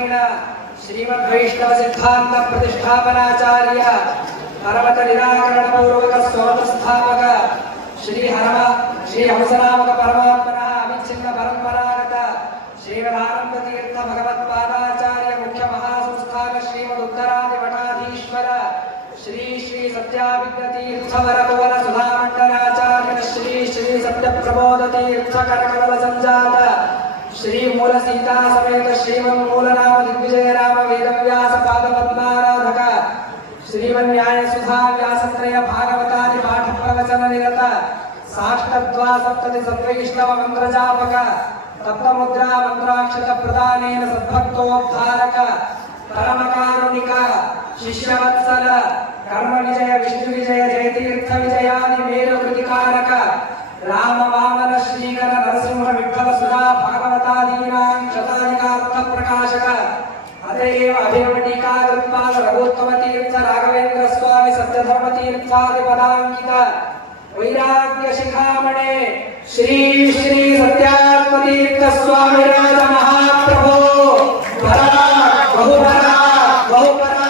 श्रीमद् वैष्णव सिद्धांत प्रतिष्ठापनाचार्य परमत निराकरण पूर्वक स्वमत स्थापक श्री हंसनामक परमात्मनः अविच्छिन्न परंपरागत श्रीमदानंद तीर्थ भगवत्पादाचार्य मुख्य महासंस्थान श्रीमद उत्तरादि मठाधीश्वर श्री श्री सत्याभिज्ञ तीर्थ वरकुवर सुधामंडलाचार्य श्री श्री सत्य प्रबोध तीर्थ करकमल संजात श्री मूल सीता समेत श्रीमन् मूल राम दिग्विजय राम वेदव्यास पाद पद्माराधक श्रीमन्याय सुधा व्यासत्रय भागवतादि पाठ प्रवचन निरत साष्टद्वा सप्तति सद्वैष्णव मंत्र जापक तत्वमुद्रा मंत्राक्षत प्रदानेन सद्भक्तोद्धारक परम कारुणिक शिष्यवत्सल कर्म विजय विष्णु विजय जयतीर्थ विजयादि मेरु कृतिकारक राम वामन श्रीकर नरसिंह विठ्ठल सुधा भागवतादीनां शताधिकार्थ प्रकाशक अतएव अभिनवटीका कृत्पाद रघुत्तम तीर्थ राघवेंद्र स्वामी सत्यधर्म तीर्थादि पदांकित वैराग्य शिखामणे श्री श्री सत्यात्म तीर्थ स्वामी राज महाप्रभो बहुपरा